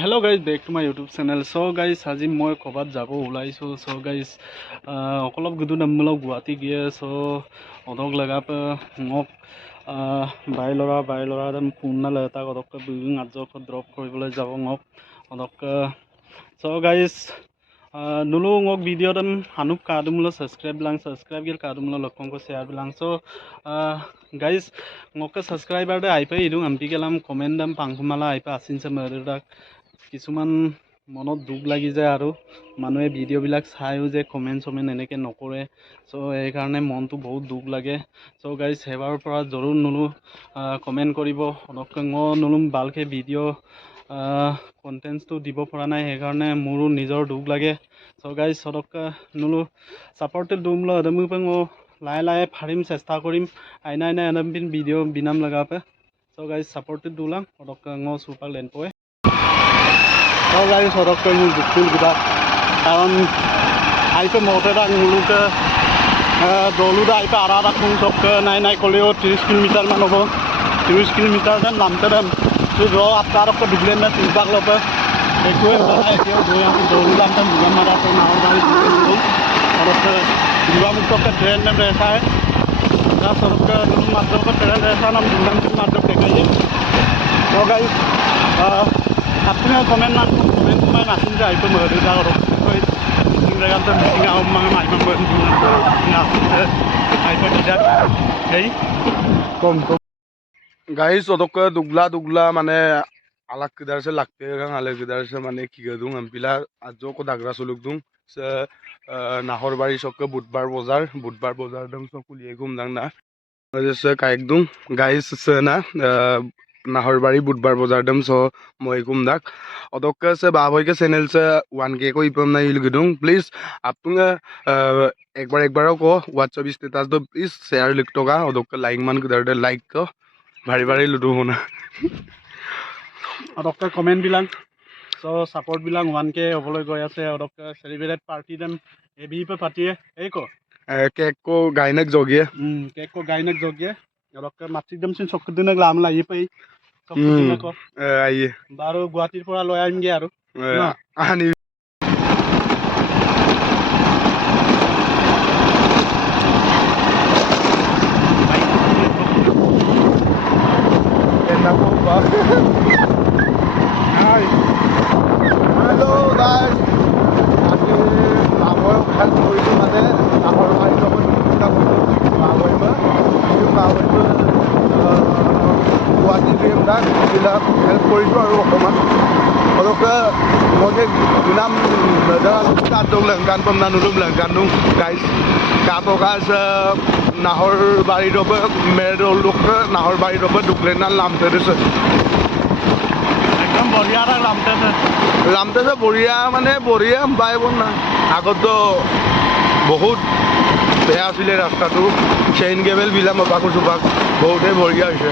Hello guys, back to my YouTube channel. So guys, আজি মই কবাত যাব ওলাইছো. So guys, অকলপ গুদু নামলক গুৱাহাটী গিয়ে. So অদক লগাপ মোক বাই লৰা দম ফোন না লেতা অদক বিল্ডিং আজক ড্ৰপ কৰিবলৈ যাব মোক অদক. So guys, nulu ngok video dam hanup kadumlo subscribe gil kadumlo lokong ko share bilang. So guys, ngok subscriber de aipa idung ampi kelam comment dam pangkumala aipa asin se murder কিছুমান মনত দুখ লাগি যায় আৰু মানুহে ভিডিঅ'বিলাক চাইও যে কমেণ্ট এনেকৈ নকৰে. চ' সেইকাৰণে মনটো বহুত দুখ লাগে. চ' গাইজ সেবাৰ পৰা জৰুৰ নোলো কমেণ্ট কৰিব অলপকৈ নোলোম ভালকৈ ভিডিঅ' কণ্টেণ্টছটো দিব পৰা নাই, সেইকাৰণে মোৰো নিজৰ দুখ লাগে. চ' গাইজ সদকৈ নোলো ছাপৰ্টেড দুমলো এদমোপে লাহে ফাৰিম চেষ্টা কৰিম আইনা এদমপিন ভিডিঅ' বিনাম লগাপে. চ' গাইজ ছাপৰ্টেড দুলাম সদকৈ চুপাৰ লেণ্ড পয়ে. So guys, সদকৈ মোৰ দুখুল কিবা কাৰণ আইপে মতেটা নোলোকে দলুদা আইপে আৰা খুন চবকে নাই ক'লেও 30 কিলোমিটাৰমান হ'ব. 30 কিলোমিটাৰ দেন নামতে দেন ৰ আপনাৰকে ডুবলেন না তিনপাক লপে একোৱে হোৱা নাই. এতিয়াও গৈ আছোঁ দলুদা আমটা দুগান মাৰাতে নাৱৰ গাড়ী সদকৈ দুগামুক্তকে ট্ৰেইন নেম ৰেচায় সদকৈ মাত্ৰকে ট্ৰেইন ৰেচা নাম দুগান মাত্ৰক দেখাইছে. So guys, আপুনি কমেণ্ট মই নাচিন যে আইপে মৰি যা জেগাতে মিটিং আহোম আইপে কিটা সেই কম गाइस ओदोक दुगला माने अलग किधर से लगते हैं अलग किधर से माने की कर दूँ हम पिला आज को दागरा सुलुक दूँ से नाहरबारी सबके बुधबार बाजार दम सब कुलिए घूम दांग ना जैसे कायक दूँ गाइस से ना नाहरबारी बुधबार बाजार दम सो मैं घूम दाग ओदोक से बाबोई के चैनल से 1K को इपम ना इल गदूँ प्लीज आप एक बार को व्हाट्सएप स्टेटस दो प्लीज शेयर लिख तो का ओदोक लाइक मान किधर दे लाइक को ভাৰি লুডু শুনা অদকে কমেণ্টবিলাক চ' ছাপৰ্টবিলাক 1K হ'বলৈ গৈ আছে. অদকে চেলিব্ৰেট পাৰ্টি দেম এবিপে পাতিয়ে এই केक को गायनक जोगिए केक को गायनक जोगिए অদকে মাতৃক দেমচোন চকুৰ দিনক লাম লাগি পাই চকুৰ দিনক আইয়ে বাৰু গুৱাহাটীৰ পৰা লৈ আহিমগে আৰু আনি Hello guys, আজি নামৰ খেল কৰিছোঁ মানে নামৰ মাৰি যাব গুৱাহাটী ড্ৰিম তাক এইবিলাক হেল্প কৰিছোঁ আৰু অকণমান অলপকে মই নাম গান পাম না নুলুম গান দিওঁ গাইছ গাটো গাছ নাহৰ বাৰীৰ ওপৰ মেৰলোকে নাহৰ বাৰীৰ ওপৰ দুখলে নাল নামতে দিছে একদম বঢ়িয়া এটা লামতেছে বঢ়িয়া মানে বঢ়িয়া পাই না আগতো বহুত বেয়া আছিলে ৰাস্তাটো চেইন কেবেল বিলাক অপাক চুপাক বহুতেই বঢ়িয়া হৈছে.